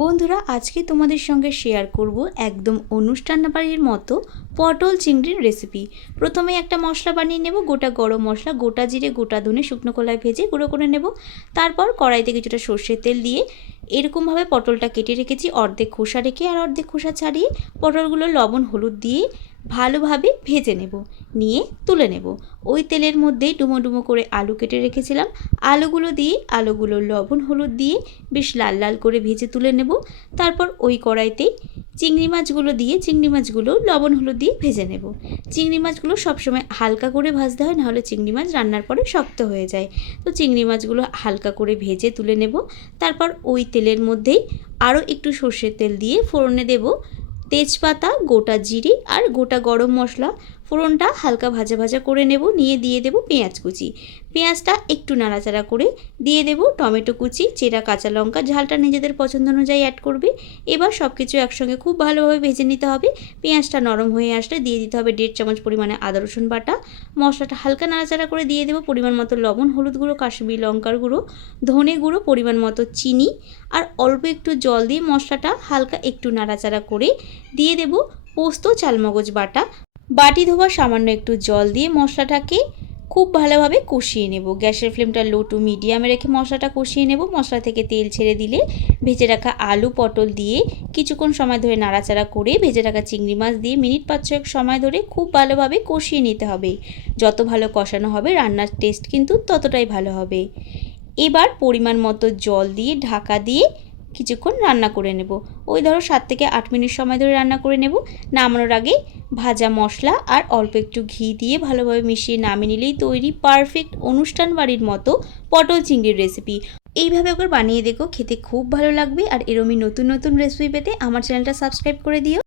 বন্ধুরা আজকে তোমাদের সঙ্গে শেয়ার করব একদম অনুষ্ঠান বাড়ির মতো পটল চিংড়ির রেসিপি। প্রথমে একটা মশলা বানিয়ে নেব, গোটা গরম মশলা, গোটা জিরে, গোটা ধনে শুকনো কলায় ভেজে গুঁড়ো করে নেব। তারপর কড়াইতে কিছুটা সর্ষের তেল দিয়ে এরকমভাবে পটলটা কেটে রেখেছি, অর্ধেক খোসা রেখে আর অর্ধেক খোসা ছাড়িয়ে পটলগুলো লবণ হলুদ দিয়ে ভালোভাবে ভেজে নেব, নিয়ে তুলে নেব। ওই তেলের মধ্যেই ডুমো ডুমো করে আলু কেটে রেখেছিলাম, আলুগুলো দিয়ে আলুগুলো লবণ হলুদ দিয়ে বেশ লাল লাল করে ভেজে তুলে নেব। তারপর ওই কড়াইতেই চিংড়ি মাছগুলো দিয়ে চিংড়ি মাছগুলো লবণ হলুদ দিয়ে ভেজে নেব। চিংড়ি মাছগুলো সবসময় হালকা করে ভাজতে হয়, নাহলে চিংড়ি মাছ রান্নার পরে শক্ত হয়ে যায়। তো চিংড়ি মাছগুলো হালকা করে ভেজে তুলে নেব। তারপর ওই তেলের মধ্যেই আরও একটু সর্ষের তেল দিয়ে ফোড়নে দেব তেজপাতা, গোটা জিরে আর গোটা গরম মশলা। ফোড়নটা হালকা ভাজা ভাজা করে নেব, নিয়ে দিয়ে দেব পেঁয়াজ কুচি। পেঁয়াজটা একটু নাড়াচাড়া করে দিয়ে দেব টমেটো কুচি, চেরা কাঁচা লঙ্কা, ঝালটা নিজেদের পছন্দ অনুযায়ী অ্যাড করবে। এবার সব কিছু একসঙ্গে খুব ভালোভাবে ভেজে নিতে হবে। পেঁয়াজটা নরম হয়ে আসলে দিয়ে দিতে হবে 1.5 চামচ পরিমাণে আদা রসুন বাটা। মশলাটা হালকা নাড়াচাড়া করে দিয়ে দেব পরিমাণ মতো লবণ, হলুদ গুঁড়ো, কাশ্মীরি লঙ্কার গুঁড়ো, ধনে গুঁড়ো, পরিমাণ মতো চিনি আর অল্প একটু জল দিয়ে মশলাটা হালকা একটু নাড়াচাড়া করে দিয়ে দেব পোস্ত চালমগজ বাটা। বাটি ধোয়া সামান্য একটু জল দিয়ে মশলাটাকে খুব ভালোভাবে কষিয়ে নেব। গ্যাসের ফ্লেমটা লো টু মিডিয়ামে রেখে মশলাটা কষিয়ে নেব। মশলা থেকে তেল ছেড়ে দিলে ভেজে রাখা আলু পটল দিয়ে কিছুক্ষণ সময় ধরে নাড়াচাড়া করে ভেজে রাখা চিংড়ি মাছ দিয়ে মিনিট 5-6 সময় ধরে খুব ভালোভাবে কষিয়ে নিতে হবে। যত ভালো কষানো হবে রান্নার টেস্ট কিন্তু ততটাই ভালো হবে। এবার পরিমাণ মতো জল দিয়ে ঢাকা দিয়ে কিছুক্ষণ রান্না করে নেব। ওই ধরো 7 থেকে 8 মিনিট সময় ধরে রান্না করে নেব। নামানোর আগে ভাজা মশলা আর অল্প একটু ঘি দিয়ে ভালোভাবে মিশিয়ে নামিয়ে নিলেই তৈরি পারফেক্ট অনুষ্ঠান বাড়ির মতো পটল চিংড়ির রেসিপি। এইভাবে একবার বানিয়ে দেখো, খেতে খুব ভালো লাগবে। আর এরমই নতুন নতুন রেসিপি পেতে আমার চ্যানেলটা সাবস্ক্রাইব করে দিও।